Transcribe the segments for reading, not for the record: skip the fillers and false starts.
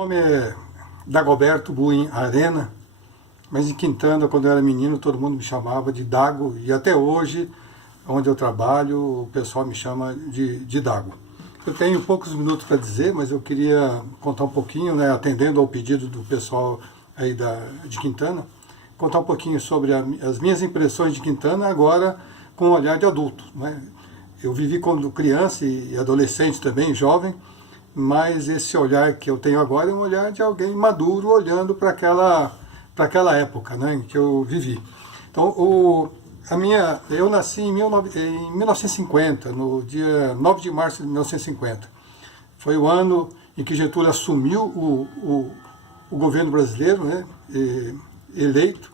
Meu nome é Dagoberto Buim Arena, mas em Quintana, quando eu era menino, todo mundo me chamava de Dago, e até hoje, onde eu trabalho, o pessoal me chama de Dago. Eu tenho poucos minutos para dizer, mas eu queria contar um pouquinho, né, atendendo ao pedido do pessoal aí de Quintana, contar um pouquinho sobre as minhas impressões de Quintana, agora com um olhar de adulto, né? Eu vivi quando criança e adolescente também, jovem, mas esse olhar que eu tenho agora é um olhar de alguém maduro olhando para aquela época, né, em que eu vivi. Então, eu nasci em 1950, no dia 9 de março de 1950. Foi o ano em que Getúlio assumiu o governo brasileiro, né, eleito,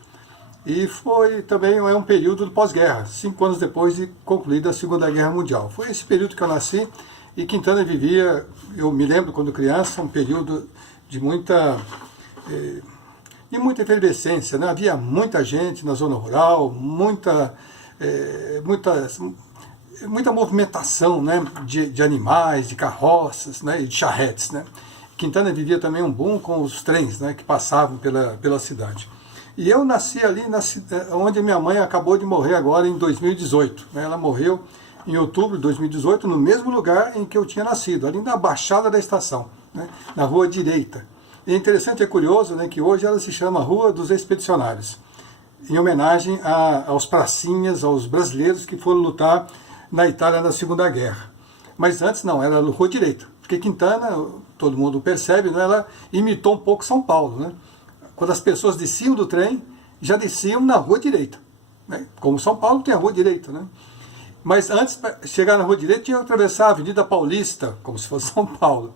e foi também um período do pós-guerra, 5 anos depois de concluída a Segunda Guerra Mundial. Foi esse período que eu nasci, e Quintana vivia, eu me lembro quando criança, um período de muita efervescência, né? Havia muita gente na zona rural, muita movimentação, né? de animais, de carroças, né? E de charretes, né? Quintana vivia também um boom com os trens, né? Que passavam pela cidade. E eu nasci ali, onde minha mãe acabou de morrer agora em 2018. Né? Ela morreu em outubro de 2018, no mesmo lugar em que eu tinha nascido, ali na Baixada da Estação, né? Na Rua Direita. E é interessante, é curioso, né, que hoje ela se chama Rua dos Expedicionários, em homenagem aos pracinhas, aos brasileiros que foram lutar na Itália na Segunda Guerra. Mas antes não, era Rua Direita, porque Quintana, todo mundo percebe, né, ela imitou um pouco São Paulo, né? Quando as pessoas desciam do trem, já desciam na Rua Direita, né? Como São Paulo tem a Rua Direita, né? Mas antes, para chegar na Rua Direita, tinha que atravessar a Avenida Paulista, como se fosse São Paulo.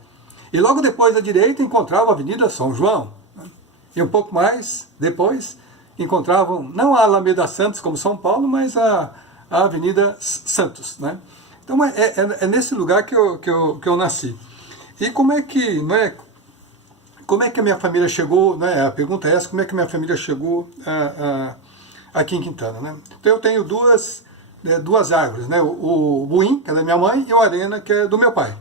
E logo depois da direita encontrava a Avenida São João. Né? E um pouco mais depois encontravam, não a Alameda Santos, como São Paulo, mas a Avenida Santos. Né? Então é nesse lugar que eu nasci. E como é que a minha família chegou, né? A pergunta é essa, como é que a minha família chegou aqui em Quintana? Né? Então eu tenho duas árvores, né? O Buim, que é da minha mãe, e o Arena, que é do meu pai.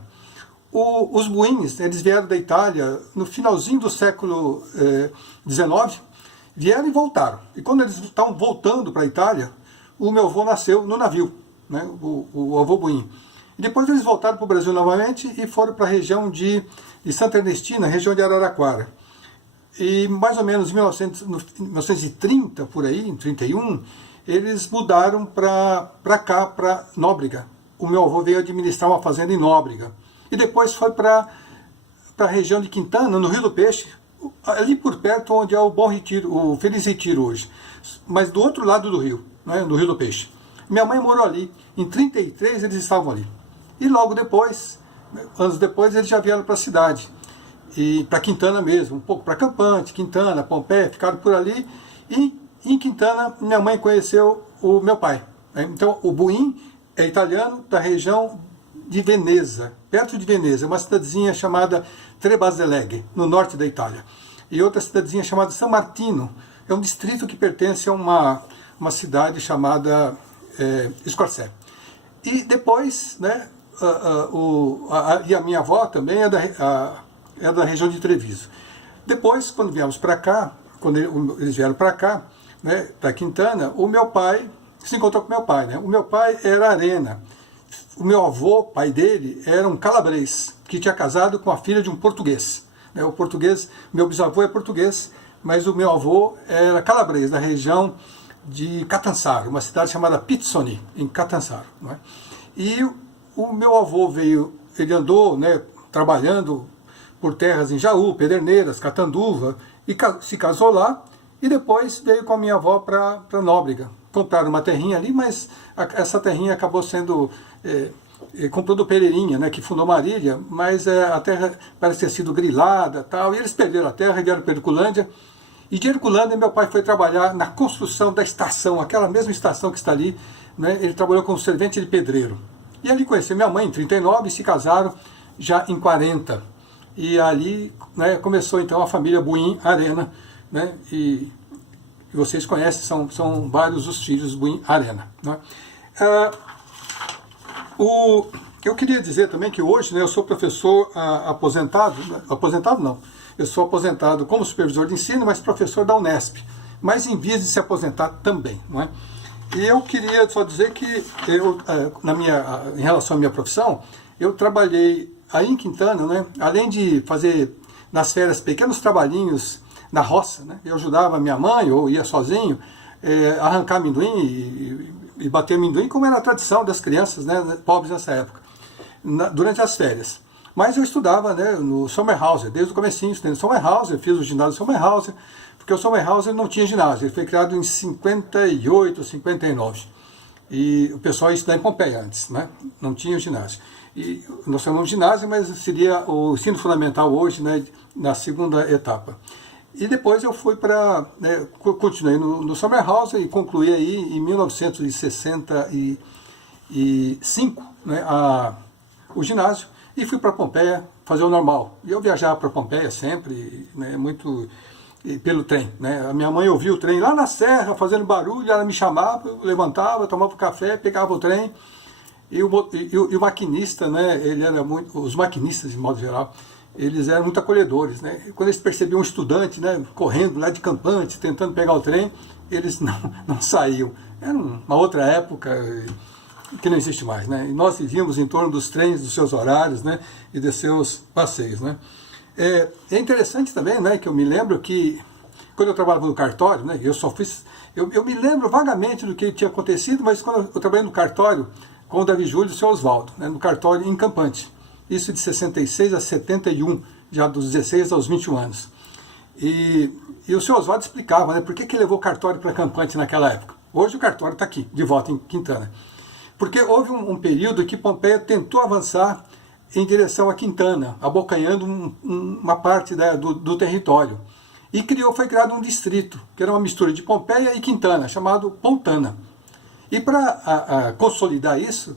Os Buins, eles vieram da Itália no finalzinho do século XIX, vieram e voltaram. E quando eles estavam voltando para a Itália, o meu avô nasceu no navio, né? O avô Buim. E depois eles voltaram para o Brasil novamente e foram para a região de Santa Ernestina, região de Araraquara. E mais ou menos em 1930, por aí, em 31, eles mudaram para cá, para Nóbrega. O meu avô veio administrar uma fazenda em Nóbrega. E depois foi para a região de Quintana, no Rio do Peixe, ali por perto onde é o Bom Retiro, o Feliz Retiro hoje, mas do outro lado do rio, né, no Rio do Peixe. Minha mãe morou ali, em 33 eles estavam ali. E logo depois, anos depois, eles já vieram para a cidade, e para Quintana mesmo, um pouco para Campante, Quintana, Pompeia, ficaram por ali. E em Quintana, minha mãe conheceu o meu pai. Né? Então, o Buim é italiano da região de Veneza, perto de Veneza, uma cidadezinha chamada Trebazeleghe, no norte da Itália. E outra cidadezinha chamada San Martino, é um distrito que pertence a uma cidade chamada Scorsese. E depois, né, e a minha avó também é da região de Treviso. Depois, quando viemos para cá, quando eles vieram para cá, né, para Quintana, o meu pai se encontrou com meu pai. Né? O meu pai era Arena. O meu avô, pai dele, era um calabrês, que tinha casado com a filha de um português. O português, meu bisavô é português, mas o meu avô era calabrês, da região de Catanzaro, uma cidade chamada Pizzoni, em Catanzaro. Não é? E o meu avô ele andou, né, trabalhando por terras em Jaú, Pederneiras, Catanduva, e se casou lá, e depois veio com a minha avó para Nóbrega. Compraram uma terrinha ali, mas essa terrinha acabou sendo... comprou do Pereirinha, né, que fundou Marília, mas a terra parece ter sido grilada, tal, e eles perderam a terra e vieram para Herculândia. E de Herculândia meu pai foi trabalhar na construção da estação, aquela mesma estação que está ali, né, ele trabalhou como servente de pedreiro. E ali conheceu minha mãe em 39 e se casaram já em 40. E ali, né, começou então a família Buim Arena, né, e vocês conhecem, são vários os filhos Buim Arena. Né. Eu queria dizer também que hoje, né, eu sou professor aposentado não, Eu sou aposentado como supervisor de ensino, mas professor da Unesp, mas em vias de se aposentar também, não é? E eu queria só dizer que eu, em relação à minha profissão, eu trabalhei aí em Quintana, né? Além de fazer nas férias pequenos trabalhinhos na roça, né? Eu ajudava minha mãe, ou ia sozinho, arrancar amendoim e bater amendoim, como era a tradição das crianças, né, pobres nessa época, durante as férias. Mas eu estudava, né, no Sommerhauser, desde o comecinho, estudei no Sommerhauser, fiz o ginásio Sommerhauser, porque o Sommerhauser não tinha ginásio, ele foi criado em 58, 59. E o pessoal ia estudar em Pompeia antes, né? Não tinha ginásio. E nós chamamos de ginásio, mas seria o ensino fundamental hoje, né, na segunda etapa. E depois eu fui para, né, continuei no Sommerhauser e concluí aí em 1965, né, o ginásio, e fui para Pompeia fazer o normal. E eu viajava para Pompeia sempre, né, muito pelo trem, né? A minha mãe ouvia o trem lá na serra, fazendo barulho, ela me chamava, eu levantava, tomava um café, pegava o trem, e o maquinista, né, ele era os maquinistas, de modo geral, eles eram muito acolhedores, né? E quando eles percebiam um estudante, né, correndo lá de campante, tentando pegar o trem, eles não saíam. Era uma outra época que não existe mais, né? E nós vivíamos em torno dos trens, dos seus horários, né, e de seus passeios, né? É interessante também, né, que eu me lembro que quando eu trabalhava no cartório, né, eu me lembro vagamente do que tinha acontecido, mas quando eu trabalhei no cartório com o Davi Júlio e o seu Oswaldo, né, no cartório em Campante, isso de 66 a 71, já dos 16 aos 21 anos. E o seu Oswaldo explicava, né, por que levou o cartório para Campante naquela época. Hoje o cartório está aqui, de volta em Quintana. Porque houve um período que Pompeia tentou avançar em direção a Quintana, abocanhando uma parte do território. E foi criado um distrito, que era uma mistura de Pompeia e Quintana, chamado Pontana. E para consolidar isso,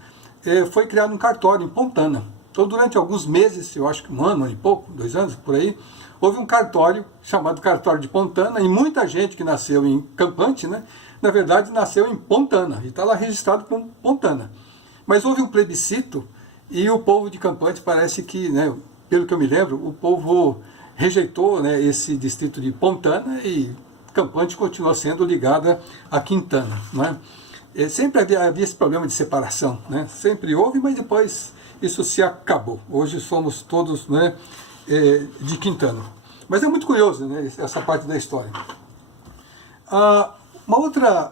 foi criado um cartório em Pontana. Então, durante alguns meses, eu acho que um ano e pouco, 2 anos, por aí, houve um cartório chamado Cartório de Pontana, e muita gente que nasceu em Campante, né, na verdade, nasceu em Pontana, e está lá registrado como Pontana. Mas houve um plebiscito, e o povo de Campante parece que, né, pelo que eu me lembro, o povo rejeitou, né, esse distrito de Pontana, e Campante continuou sendo ligada a Quintana, né? Sempre havia esse problema de separação, né? Sempre houve, mas depois isso se acabou. Hoje somos todos, né, de Quintana. Mas é muito curioso, né, essa parte da história. Uma outra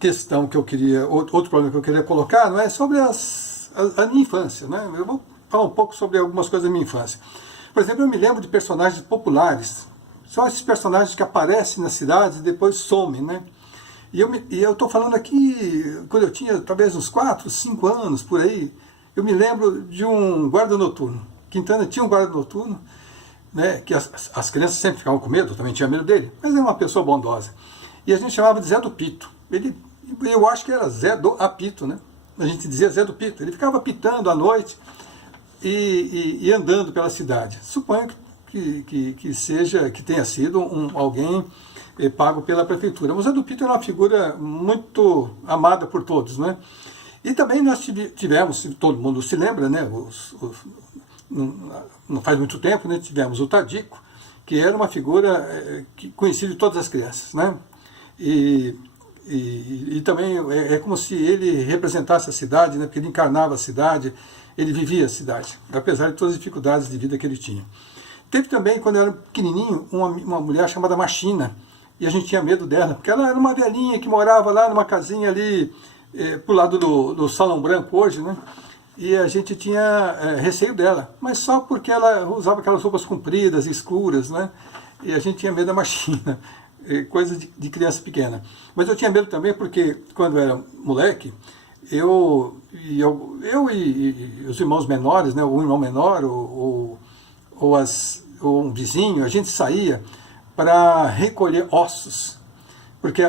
questão que eu queria, outro problema que eu queria colocar, não é sobre a minha infância, né? Eu vou falar um pouco sobre algumas coisas da minha infância. Por exemplo, eu me lembro de personagens populares. São esses personagens que aparecem nas cidades e depois somem, né? E eu estou falando aqui, quando eu tinha talvez uns 4, 5 anos, por aí, eu me lembro de um guarda noturno. Quintana tinha um guarda noturno, né, que as crianças sempre ficavam com medo, eu também tinha medo dele, mas era uma pessoa bondosa. E a gente chamava de Zé do Pito. Eu acho que era Zé do Apito, né? A gente dizia Zé do Pito. Ele ficava pitando à noite e andando pela cidade. Suponho que tenha sido alguém pago pela prefeitura. O Zé do Pito era uma figura muito amada por todos, né? E também nós tivemos, todo mundo se lembra, né? Não faz muito tempo, né? Tivemos o Tadico, que era uma figura conhecida de todas as crianças, né? E também é como se ele representasse a cidade, né? Porque ele encarnava a cidade, ele vivia a cidade, apesar de todas as dificuldades de vida que ele tinha. Teve também, quando eu era pequenininho, uma mulher chamada Machina, e a gente tinha medo dela, porque ela era uma velhinha que morava lá numa casinha ali, pro lado do Salão Branco hoje, né? E a gente tinha receio dela, mas só porque ela usava aquelas roupas compridas, escuras, né? E a gente tinha medo da Machina, coisa de criança pequena. Mas eu tinha medo também porque, quando eu era moleque, eu e os irmãos menores, né? Um irmão menor ou um vizinho, a gente saía para recolher ossos, porque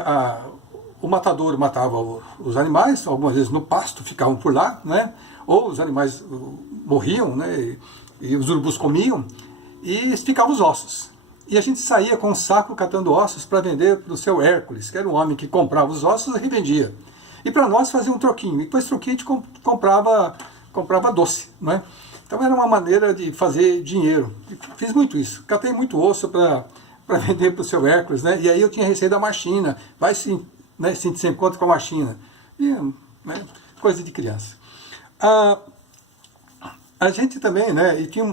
o matador matava os animais, algumas vezes no pasto, ficavam por lá, né? Ou os animais morriam, né? E os urubus comiam, e ficavam os ossos. E a gente saía com um saco catando ossos para vender para o seu Hércules, que era um homem que comprava os ossos e revendia. E para nós fazia um troquinho, e com esse troquinho a gente comprava doce, né? Então era uma maneira de fazer dinheiro. Fiz muito isso. Catei muito osso para vender para o seu Hércules, né? E aí eu tinha receio da machina. Vai sim, né? Sempre conta com a machina. E, né? Coisa de criança. A gente também, né? E tinha,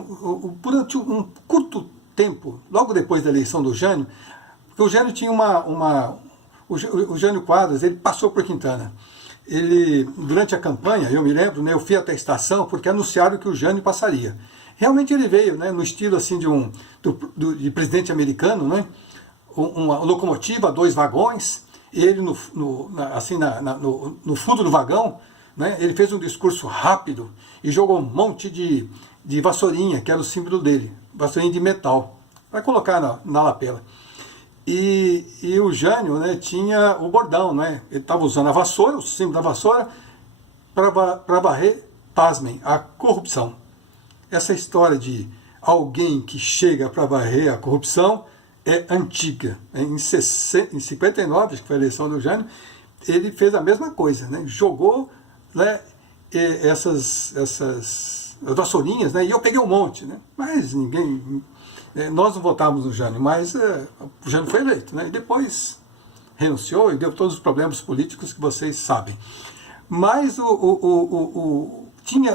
durante um curto tempo, logo depois da eleição do Jânio, porque o Jânio tinha o Jânio Quadros, ele passou por Quintana. Ele, durante a campanha, eu me lembro, né, eu fui até a estação porque anunciaram que o Jânio passaria. Realmente ele veio, né, no estilo assim de presidente americano, né, uma locomotiva, 2 vagões, ele no fundo do vagão, né, ele fez um discurso rápido e jogou um monte de vassourinha, que era o símbolo dele, vassourinha de metal, para colocar na lapela. E o Jânio, né, tinha o bordão, né? Ele estava usando a vassoura, o símbolo da vassoura, para varrer, pasmem, a corrupção. Essa história de alguém que chega para varrer a corrupção é antiga. Em 59, que foi a eleição do Jânio, ele fez a mesma coisa, né? Jogou, né, essas vassourinhas, né? E eu peguei um monte, né? Mas ninguém... Nós não votávamos no Jânio, mas o Jânio foi eleito, né? E depois renunciou e deu todos os problemas políticos que vocês sabem. Mas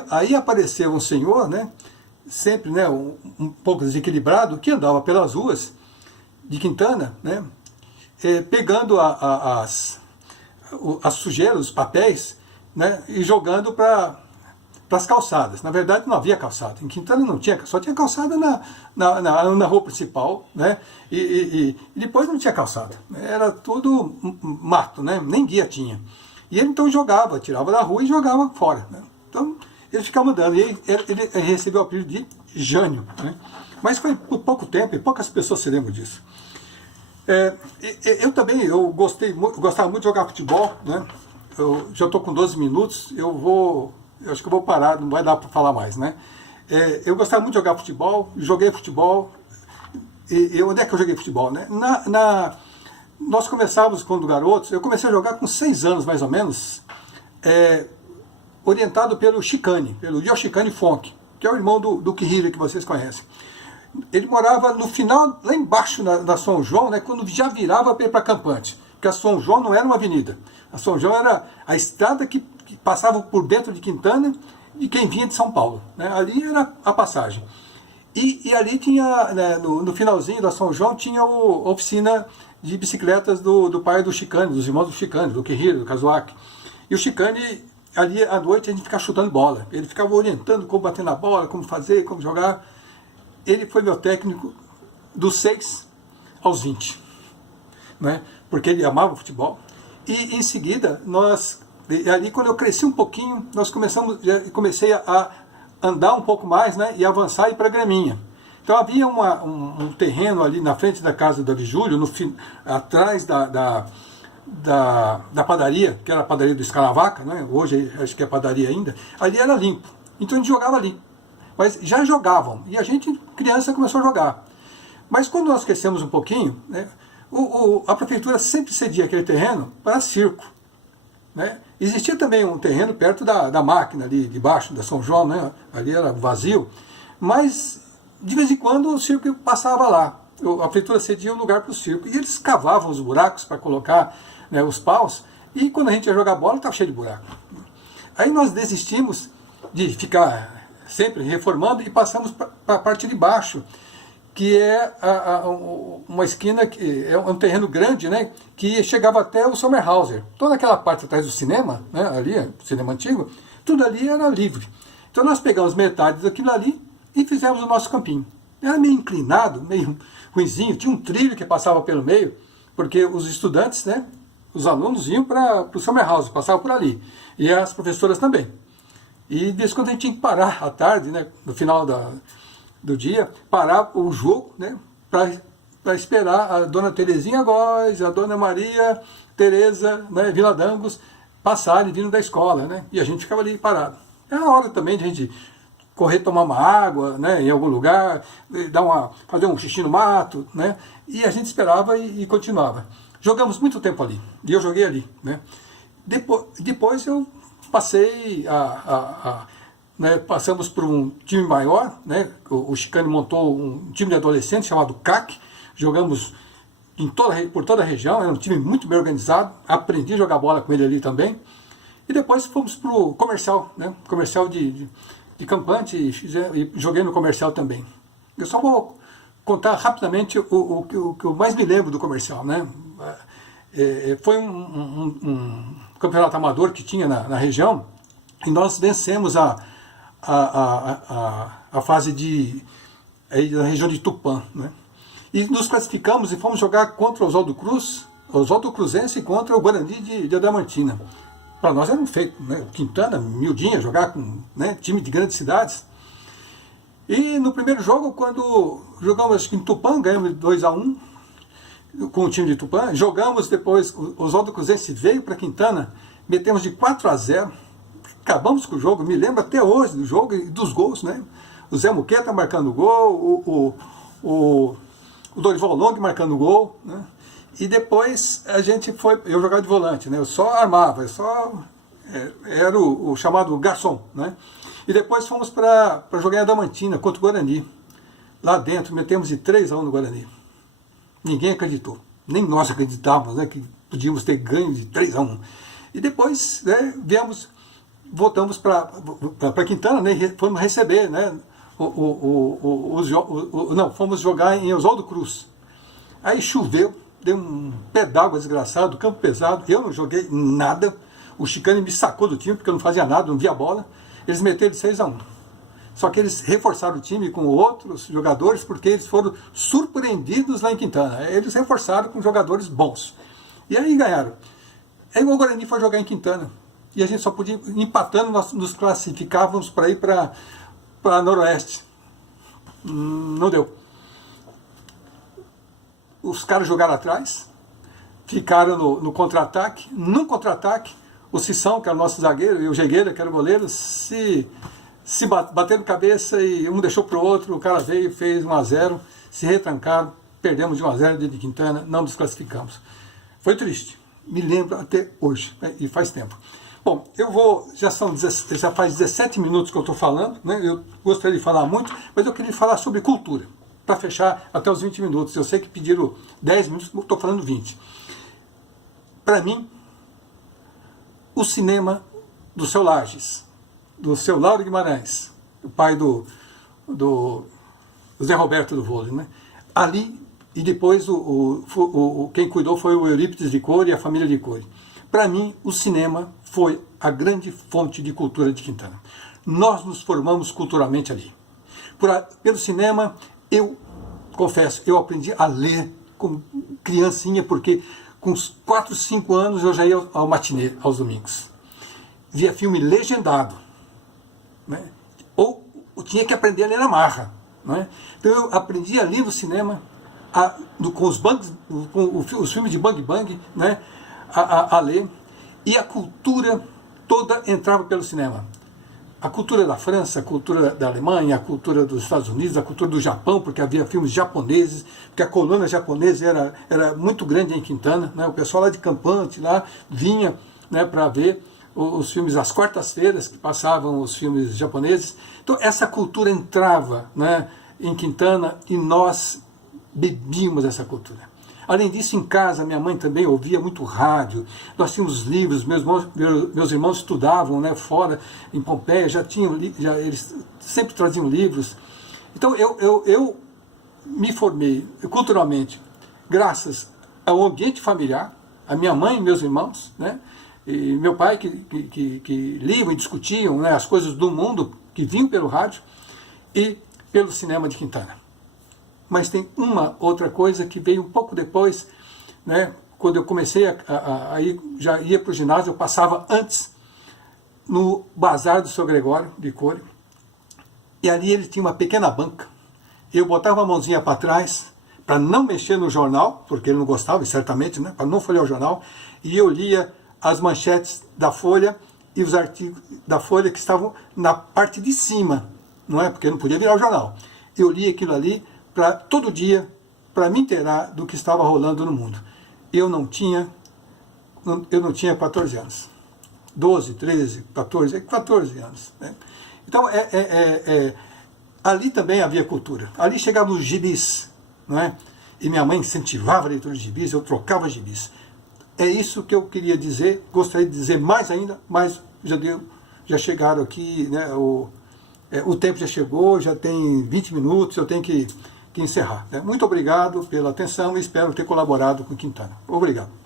aí apareceu um senhor, né? Sempre, né, um pouco desequilibrado, que andava pelas ruas de Quintana, né? Pegando as sujeiras, os papéis, né? E jogando para as calçadas. Na verdade, não havia calçada. Em Quintana não tinha, só tinha calçada na rua principal, né? E depois não tinha calçada. Era tudo mato, né? Nem guia tinha. E ele então jogava, tirava da rua e jogava fora, né? Então, ele ficava andando. E ele recebeu o apelido de Jânio, né? Mas foi por pouco tempo e poucas pessoas se lembram disso. Eu também, eu gostava muito de jogar futebol, né? Eu já estou com 12 minutos, eu acho que eu vou parar, não vai dar para falar mais, né? Eu gostava muito de jogar futebol, joguei futebol. Onde é que eu joguei futebol, né? Nós começávamos quando garotos, eu comecei a jogar com 6 anos mais ou menos, orientado pelo Chicane, pelo Yoshikane Fonk, que é o irmão do Kihira, que vocês conhecem. Ele morava no final, lá embaixo da São João, né, quando já virava para ir para Campante, porque a São João não era uma avenida. A São João era a estrada que passava por dentro de Quintana e quem vinha de São Paulo, né? Ali era a passagem. E ali tinha, né, no finalzinho da São João, tinha a oficina de bicicletas do pai do Chicane, dos irmãos do Chicane, do Kihira, do Kazuaki. E o Chicane, ali à noite, a gente ficava chutando bola. Ele ficava orientando como bater na bola, como fazer, como jogar. Ele foi meu técnico dos 6 aos 20, né? Porque ele amava o futebol. E em seguida, ali quando eu cresci um pouquinho, comecei a andar um pouco mais, né, e avançar e ir para a graminha. Então havia um terreno ali na frente da casa do Júlio, atrás da padaria, que era a padaria do Escaravaca, né? Hoje acho que é padaria ainda. Ali era limpo, então a gente jogava ali. Mas já jogavam, e a gente, criança, começou a jogar. Mas quando nós crescemos um pouquinho, né, a prefeitura sempre cedia aquele terreno para circo, né? Existia também um terreno perto da máquina ali debaixo da São João, né? Ali era vazio, mas de vez em quando o circo passava lá. A prefeitura cedia um lugar para o circo e eles cavavam os buracos para colocar, né, os paus, e quando a gente ia jogar bola estava cheio de buraco. Aí nós desistimos de ficar sempre reformando e passamos para a parte de baixo, que é uma esquina, que é um terreno grande, né, que chegava até o Sommerhauser. Toda aquela parte atrás do cinema, né, ali, o cinema antigo, tudo ali era livre. Então nós pegamos metade daquilo ali e fizemos o nosso campinho. Era meio inclinado, meio ruinzinho, tinha um trilho que passava pelo meio, porque os estudantes, né, os alunos iam para o Sommerhauser, passavam por ali, e as professoras também. E desde quando a gente tinha que parar à tarde, né, no final do dia, parar o jogo, né, para esperar a dona Terezinha Góes, a dona Maria Tereza, né, Viladangos, passarem vindo da escola, né, e a gente ficava ali parado. É a hora também de a gente correr tomar uma água, né, em algum lugar, fazer um xixi no mato, né, e a gente esperava e continuava. Jogamos muito tempo ali, e eu joguei ali, né. Depois eu passei né, passamos por um time maior, né, o Chicane montou um time de adolescentes chamado CAC, jogamos por toda a região, era um time muito bem organizado, aprendi a jogar bola com ele ali também, e depois fomos para o comercial, né, comercial de Campante, e joguei no comercial também. Eu só vou contar rapidamente o que eu mais me lembro do comercial, né? Foi um campeonato amador que tinha na região, e nós vencemos a fase da região de Tupã, né? E nos classificamos e fomos jogar contra o Oswaldo Cruz, o Oswaldo Cruzense contra o Guarani de Adamantina. Para nós era um feito, né? Quintana, miudinha, jogar com, né, time de grandes cidades. E no primeiro jogo, quando jogamos em Tupã, ganhamos 2-1 com o time de Tupã. Jogamos depois, o Oswaldo Cruzense veio para Quintana, metemos de 4-0, acabamos com o jogo, me lembro até hoje do jogo e dos gols, né? O Zé Muqueta marcando gol, o Dorival Long marcando gol, né? E depois a gente foi, eu jogava de volante, né? Eu só armava, era o chamado garçom, né? E depois fomos para jogar em Adamantina contra o Guarani. Lá dentro metemos de 3-1 no Guarani. Ninguém acreditou, nem nós acreditávamos, né, que podíamos ter ganho de 3-1. E depois, né, voltamos para Quintana, né, fomos receber, né, fomos jogar em Oswaldo Cruz. Aí choveu, deu um pé d'água desgraçado, campo pesado, eu não joguei nada, o Chicane me sacou do time porque eu não fazia nada, não via bola, eles meteram de 6-1. Só que eles reforçaram o time com outros jogadores porque eles foram surpreendidos lá em Quintana. Eles reforçaram com jogadores bons. E aí ganharam. Aí o Guarani foi jogar em Quintana. E a gente só podia, empatando, nós nos classificávamos para ir para Noroeste. Não deu. Os caras jogaram atrás, ficaram no contra-ataque. No contra-ataque, o Cissão, que era o nosso zagueiro, e o Jegueira, que era o goleiro, se bateram cabeça e um deixou para o outro, o cara veio, fez 1-0, se retrancaram, perdemos de 1-0 de Quintana, não nos classificamos. Foi triste, me lembro até hoje, né, e faz tempo. Bom, já faz 17 minutos que eu estou falando, né, eu gostaria de falar muito, mas eu queria falar sobre cultura, para fechar até os 20 minutos. Eu sei que pediram 10 minutos, estou falando 20. Para mim, o cinema do seu Lages, do seu Lauro Guimarães, o pai do Zé Roberto do vôlei, né? Ali, e depois quem cuidou foi o Eurípides de Core e a família de Core. Para mim, o cinema foi a grande fonte de cultura de Quintana. Nós nos formamos culturalmente ali. Pelo cinema, eu confesso, eu aprendi a ler como criancinha, porque com uns 4, 5 anos eu já ia ao matinê, aos domingos. Via filme legendado, né? Ou tinha que aprender a ler na marra, né? Então eu aprendi ali no cinema, com os filmes de Bang Bang, né? a ler, e a cultura toda entrava pelo cinema. A cultura da França, a cultura da Alemanha, a cultura dos Estados Unidos, a cultura do Japão, porque havia filmes japoneses, porque a colônia japonesa era muito grande em Quintana, né? O pessoal lá de Campante lá vinha, né, para ver os filmes às quartas-feiras, que passavam os filmes japoneses. Então essa cultura entrava, né, em Quintana, e nós bebíamos essa cultura. Além disso, em casa, minha mãe também ouvia muito rádio, nós tínhamos livros, meus irmãos estudavam, né, fora, em Pompeia, eles sempre traziam livros. Então eu me formei culturalmente graças ao ambiente familiar, a minha mãe e meus irmãos, né, e meu pai que liam e discutiam, né, as coisas do mundo que vinham pelo rádio, e pelo cinema de Quintana. Mas tem uma outra coisa que veio um pouco depois, né, quando eu comecei a ir, já ia para o ginásio, eu passava antes no Bazar do Seu Gregório, de Core, e ali ele tinha uma pequena banca. Eu botava a mãozinha para trás, para não mexer no jornal, porque ele não gostava, certamente, né, para não folhear o jornal, e eu lia as manchetes da Folha e os artigos da Folha que estavam na parte de cima, não é? Porque eu não podia virar o jornal. Eu lia aquilo ali todo dia, para me inteirar do que estava rolando no mundo. Eu não tinha 14 anos. 12, 13, 14 anos. Né? Então, ali também havia cultura. Ali chegavam os gibis, não é? E minha mãe incentivava a leitura de gibis, eu trocava gibis. É isso que eu queria dizer, gostaria de dizer mais ainda, mas já chegaram aqui, né, o tempo já chegou, já tem 20 minutos, eu tenho que encerrar. Né? Muito obrigado pela atenção e espero ter colaborado com Quintana. Obrigado.